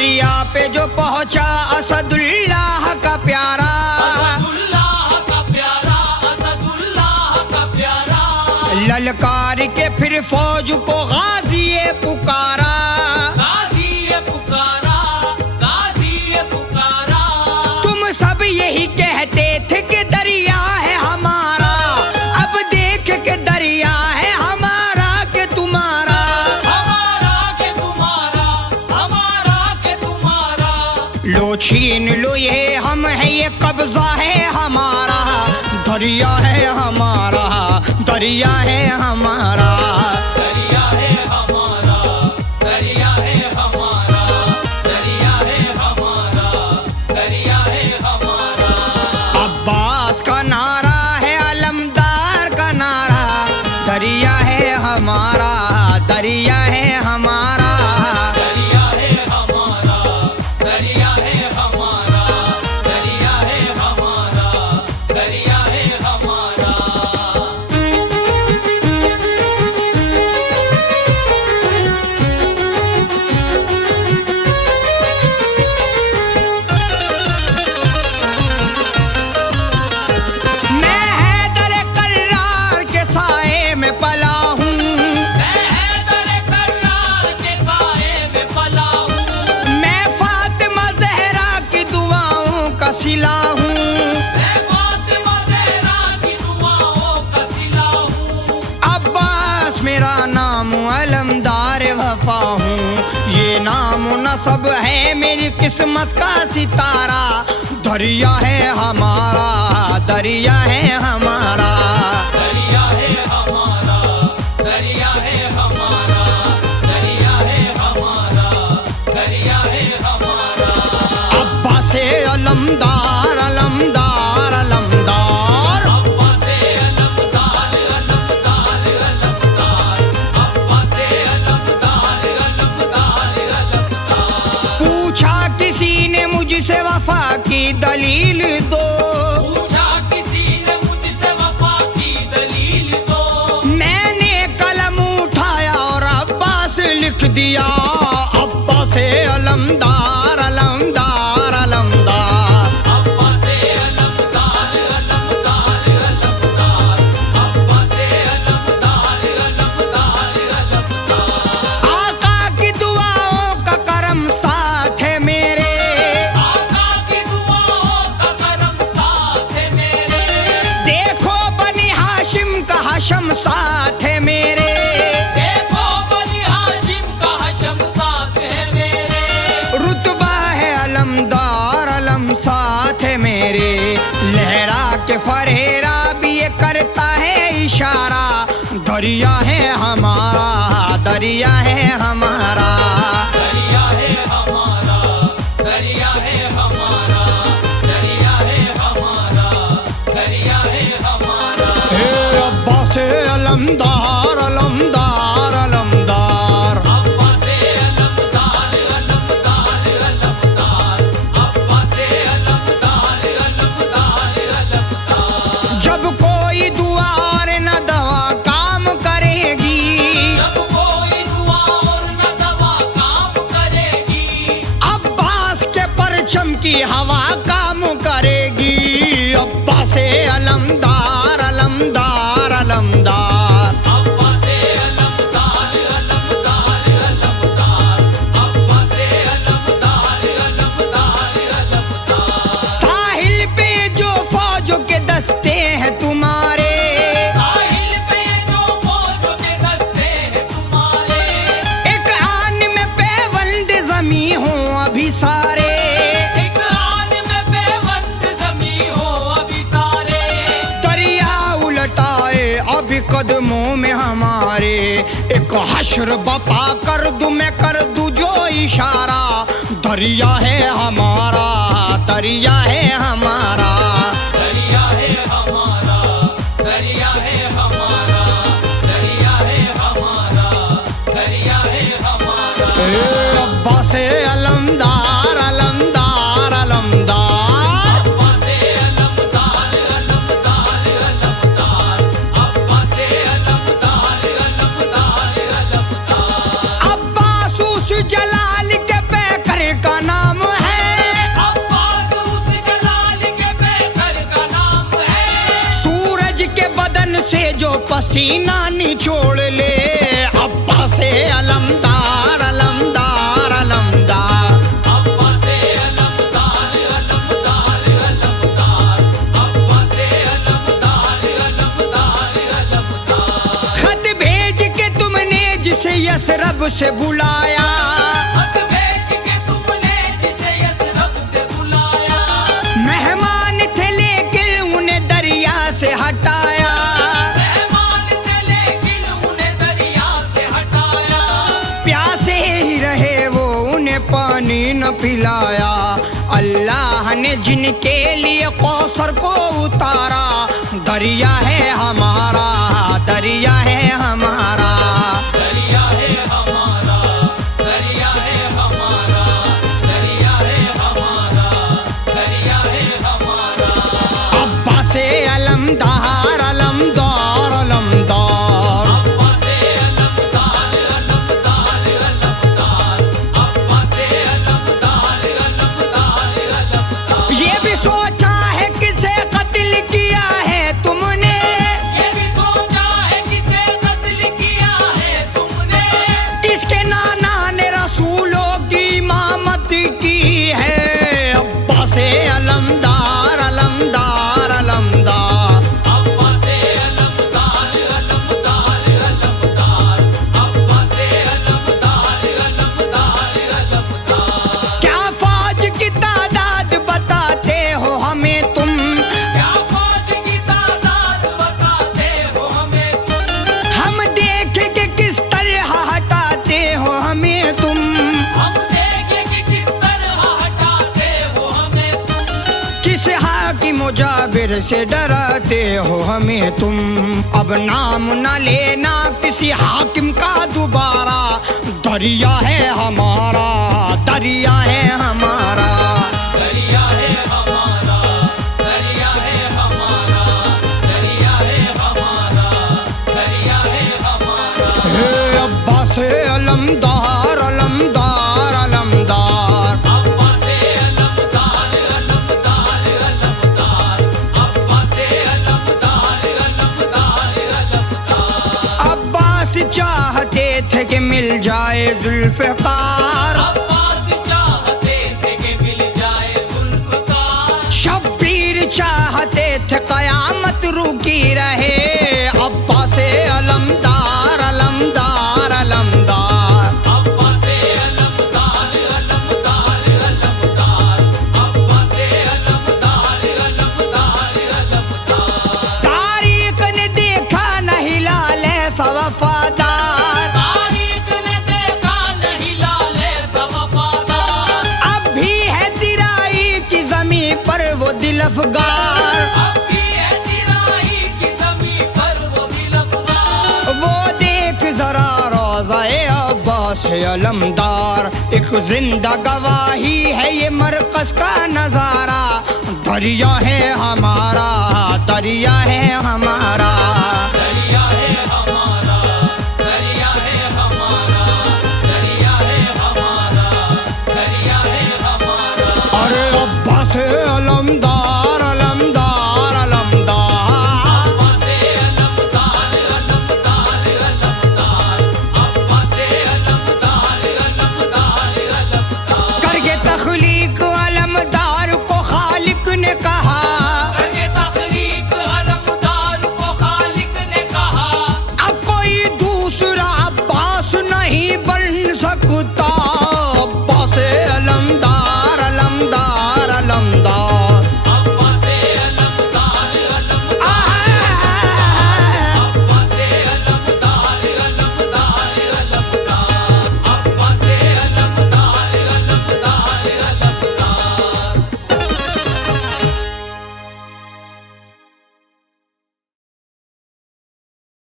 दरिया पे जो पहुंचा असदुल्लाह का प्यारा, असदुल्लाह का प्यारा, असदुल्लाह का प्यारा। ललकार के फिर फौज को गाज़ी पुकारा, गाज़ी पुकारा, गाज़ी पुकारा। तुम सब यही कहते थे कि दरिया है हमारा, अब देख के दरिया है हमारा के तुम्हारा। हमारा के तुम्हारा, हमारा के तुम्हारा। लो छीन लो ये हम है, ये कब्जा है हमारा, दरिया है हमारा, दरिया है हमारा। दरिया है हमारा, दरिया है हमारा, दरिया है हमारा, दरिया है हमारा। अब्बास का नारा है, अलमदार का नारा, दरिया है हमारा, दरिया है हमारा। दरिया है हमारा, दरिया है हमारा, दरिया है हमारा, दरिया है हमारा। मैं हैदर कर्रार के साए में पला हूँ, मैं हैदर कर्रार के साए में पला हूँ। मैं फातिमा ज़हरा की दुआओं का सिला हूँ, मैं फातिमा ज़हरा की दुआओं का सिला हूँ। अब्बास मेरा नाम, अलमदार वफा हूँ, ये नाम नसब है मेरी किस्मत का सितारा। दरिया है हमारा, दरिया है हमारा। दरिया है हमारा, दरिया है हमारा, दरिया है हमारा, दरिया है हमारा। अब्बास अलमदार, अलमदार, अलमदार। अब्बा से अलमदार, अलमदार, अलमदार। अब्बा से अलमदार, अलमदार, अलमदार। पूछा किसी ने मुझसे वफा की दलील दो, पूछा किसी ने मुझसे वफा की दलील दो। मैंने कलम उठाया और अब्बास लिख दिया। अब्बास अलमदार, अलमदार, अलमदार। अब्बा से अलमदार, अलमदार, अलमदार। अब्बा से अलमदार, अलमदार, अलमदार। आका की दुआओं का करम साथ है मेरे, आका की दुआओं का करम साथ है मेरे। देखो बनी हाशिम का हशम साथ है मेरे। देखो बनी हाशिम का हशम साथ है मेरे। रुतबा है अलमदार, अलम साथ है मेरे। लहरा के फरेरा भी ये करता है इशारा। दरिया है हमारा, दरिया है हमारा। दरिया है हमारा, दरिया है हमारा, दरिया है हमारा, दरिया है हमारा। हे अब्बास अलमदार, अलमदार, अलमदार। अब्बा से अलमदार, अलमदार, अलमदार। अब्बा से अलमदार, अलमदार, अलमदार। जब कोई दुआ और न दवा काम करेगी, जब कोई दुआ और न दवा काम करेगी। अब्बास के परचम की हवा काम करेगी। अब्बास अलमदार, अलमदार, अलमदार। अब्बा से अलमदार, अलमदार, अलमदार। अब्बा से अलमदार, अलमदार, अलमदार। साहिल पे जो फौजों के दस्ते हैं तुम्हारे, साहिल पे जो फौजों के दस्ते हैं तुम्हारे। एक आन में पैबंद जमी हो अभी सारे। एक आन में बेबंद जमी हो अभी सारे। दरिया उलटाए अभी कदमों में हमारे। एक हश्र बपा कर दूं मैं, कर दूं जो इशारा। दरिया है हमारा, दरिया है हमारा। दरिया है हमारा, दरिया है हमारा, दरिया है हमारा, दरिया है हमारा। ए अब्बास अलमदार, अलमदार, अलमदार। अब्बा से अलमदार, अलमदार, अलमदार। अब्बा से अलमदार, अलमदार, अलमदार। अब्बास उस जलाल के पैकर का सीना निचोड़ ले। अब्बा से अलमदार अलमदार अलमदार, अब्बा से अलमदार अलमदार अलमदार, अब्बा से अलमदार अलमदार अलमदार। खत भेज के तुमने जिसे यसरब से बुलाया, खत भेज के तुमने जिसे यसरब से बुलाया। मेहमान थे लेकिन उन्हें दरिया से हटाया। मेहमान थे लेकिन उन्हें दरिया से हटाया। प्यासे ही रहे वो उन्हें पानी न पिलाया। अल्लाह ने जिनके लिए कौसर को उतारा, दरिया है हमारा, दरिया है हमारा। दरिया है हमारा, दरिया है हमारा, दरिया है हमारा, दरिया है हमारा। अब्बा से अलमदार अलमदार अलमदार, अब्बा से अलमदार अलमदार अलमदार, अब्बा से अलमदार अलमदार अलमदार। ये भी सोचा है किसे कत्ल किया है तुमने, ये भी सोचा है किसे कत्ल किया है तुमने। इसके नाना ने रसूलों की इमामत की है। अब्बा से अलमदार अलमदार अलमदार, अब्बा से अलमदार अलमदार अलमदार, अब्बा से अलमदार अलमदार अलमदार। क्या फौज की तादाद बताते हो हमें तुम, क्या फौज की तादाद बताते हो हमें तुम। हम देखेंगे किस तरह हटाते हो हमें तुम। हम देखें कि किस तरह हटाते हो हमें तुम। किस हाकिम जाबिर से डराते हो हमें तुम। अब नाम न लेना किसी हाकिम का दोबारा, दरिया है हमारा, दरिया है हमारा। दरिया है हमारा, दरिया है हमारा, दरिया है हमारा, दरिया है हमारा। हे अब्बा से अलमदार अलमदार अलमदार, अब्बा से अलमदार अलमदार अलमदार, अब्बा से अलमदार अलमदार अलमदार। अब्बास चाहते थे कि मिल जाए जुल्फ़िकार, अब्बास चाहते थे कि मिल जाए जुल्फ़कार। शब्बीर चाहते थे कयामत रुकी रहे। अब्बा से अलमदार अलमदार अलमदार, अब्बा से अलमदार अलमदार अलमदार, अब्बा से अलमदार अलमदार अलमदार। तारीख ने देखा नहीं लाल ऐसा वफादार, तारीख ने देखा नहीं लाल ऐसा वफादार। अब भी है तिराई की ज़मीं पर वो दिल अफगार। अब भी है तिराई की ज़मीं पर वो दिल अफगार। वो देख जरा रोज़ाए अब्बास अलमदार, एक जिंदा गवाही है ये मरकज़ का नजारा। दरिया है हमारा, दरिया है हमारा।